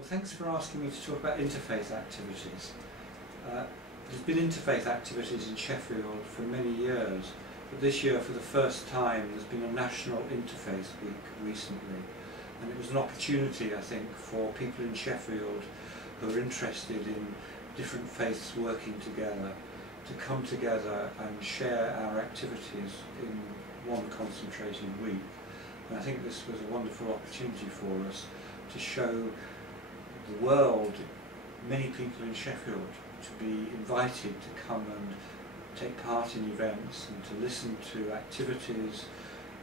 Well, thanks for asking me to talk about interfaith activities. There's been interfaith activities in Sheffield for many years, but this year for the first time there's been a National Interfaith Week recently, and it was an opportunity, I think, for people in Sheffield who are interested in different faiths working together to come together and share our activities in one concentrated week. And I think this was a wonderful opportunity for us to show the world, many people in Sheffield, to be invited to come and take part in events and to listen to activities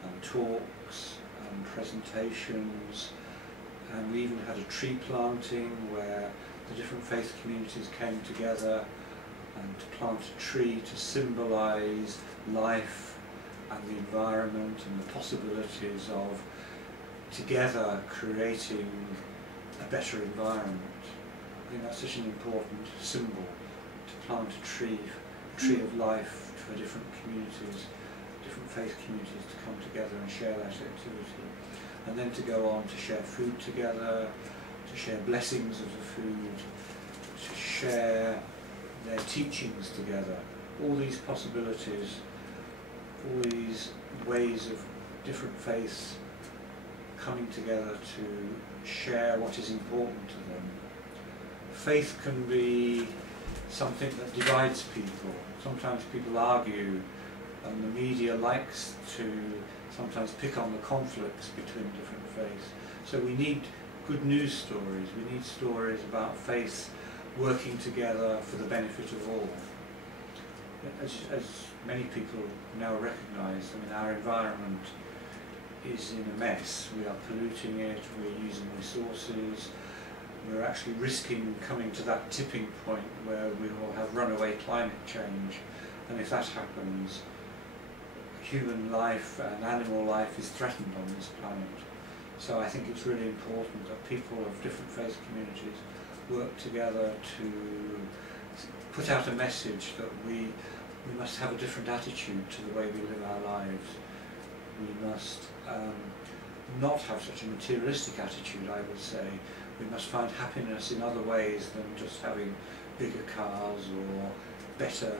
and talks and presentations. And we even had a tree planting where the different faith communities came together and to plant a tree to symbolise life and the environment and the possibilities of together creating a better environment. I think that's such an important symbol, to plant a tree of life for different communities, different faith communities to come together and share that activity. And then to go on to share food together, to share blessings of the food, to share their teachings together. All these possibilities, all these ways of different faiths coming together to share what is important to them. Faith can be something that divides people. Sometimes people argue, and the media likes to sometimes pick on the conflicts between different faiths. So we need good news stories. We need stories about faith working together for the benefit of all. As many people now recognise, I mean, our environment is in a mess. We are polluting it, we're using resources, we're actually risking coming to that tipping point where we will have runaway climate change, and if that happens, human life and animal life is threatened on this planet. So I think it's really important that people of different faith communities work together to put out a message that we must have a different attitude to the way we live our lives. We must not have such a materialistic attitude, I would say. We must find happiness in other ways than just having bigger cars or better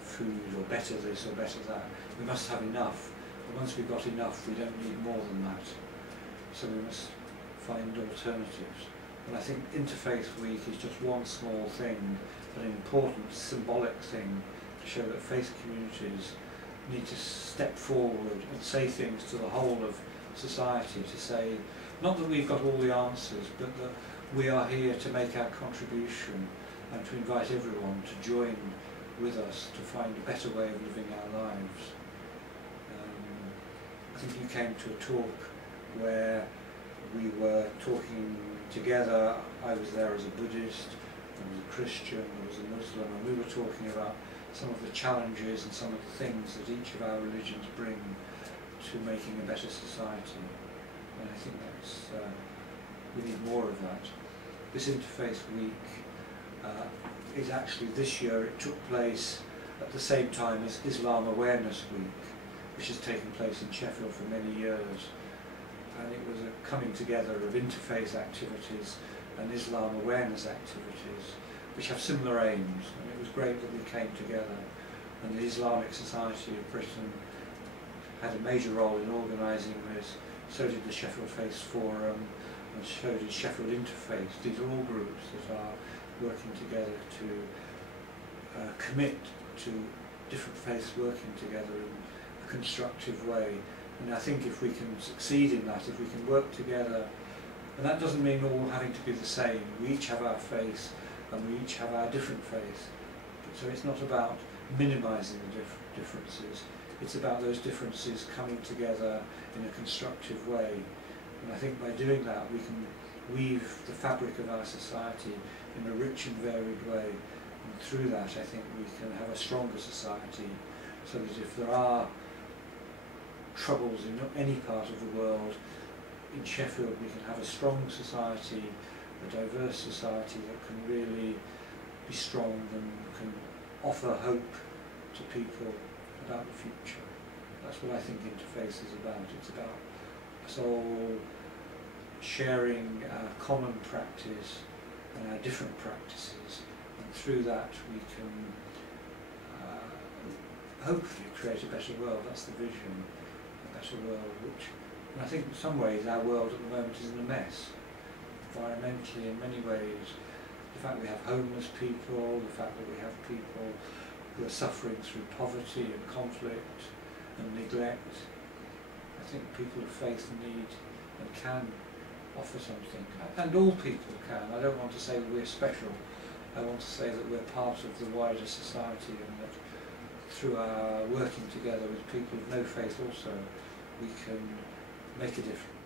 food or better this or better that. We must have enough. But once we've got enough, we don't need more than that. So we must find alternatives. And I think Interfaith Week is just one small thing, but an important symbolic thing to show that faith communities need to step forward and say things to the whole of society, to say, not that we've got all the answers, but that we are here to make our contribution and to invite everyone to join with us to find a better way of living our lives. I think you came to a talk where we were talking together. I was there as a Buddhist, I was a Christian, I was a Muslim, and we were talking about some of the challenges and some of the things that each of our religions bring to making a better society. And I think that's, we need more of that. This Interfaith Week is actually, this year it took place at the same time as Islam Awareness Week, which has taken place in Sheffield for many years. And it was a coming together of interfaith activities and Islam awareness activities, which have similar aims. And it was great that we came together. And the Islamic Society of Britain had a major role in organising this. So did the Sheffield Faith Forum, and so did Sheffield Interfaith. These are all groups that are working together to commit to different faiths working together in a constructive way. And I think if we can succeed in that, if we can work together, and that doesn't mean all having to be the same. We each have our faith, and we each have our different faiths. So it's not about minimising the differences. It's about those differences coming together in a constructive way. And I think by doing that we can weave the fabric of our society in a rich and varied way. And through that I think we can have a stronger society, so that if there are troubles in any part of the world, in Sheffield we can have a strong society, a diverse society that can really be strong and can offer hope to people about the future. That's what I think Interfaith is about. It's about us all sharing our common practice and our different practices, and through that we can hopefully create a better world. That's the vision, a better world, which, and I think in some ways our world at the moment is in a mess, environmentally in many ways. The fact we have homeless people, the fact that we have people who are suffering through poverty and conflict and neglect. I think people of faith need and can offer something, and all people can. I don't want to say that we're special. I want to say that we're part of the wider society, and that through our working together with people of no faith also, we can make a difference.